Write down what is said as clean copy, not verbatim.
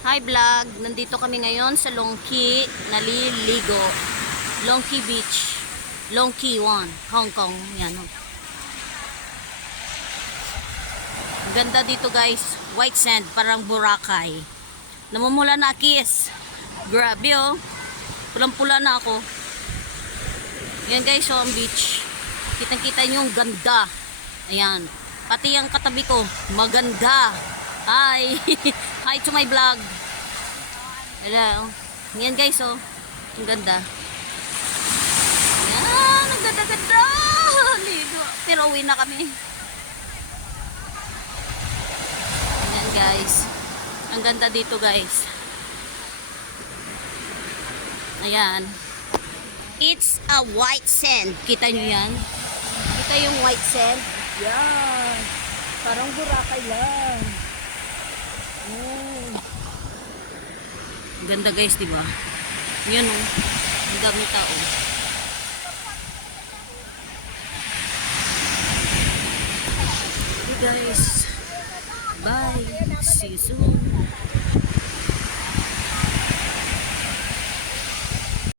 Hi vlog, nandito kami ngayon sa Longki, naliligo. Longki Beach, Longki 1, Hong Kong. Yan. Oh. Ang ganda dito guys, white sand, parang Boracay. Namumula na kiss. Grabe oh, pulang-pula na ako. Yan guys, so ang beach. Kitang-kita nyo yung ganda. Ayan, pati yung katabi ko, maganda. Hi! Hi to my vlog. Hello. Yan guys, oh. Ang ganda. Yan, ang ganda-ganda. Ligo. Pero uwi na kami. Yan guys. Ang ganda dito guys. Ayan. It's a white sand. Kita nyo yan? Kita yung white sand? Yan. Parang Boracay lang. Oh. Ganda guys, di ba? Yan oh. Ang dami tao. Okay guys. Bye. See you soon.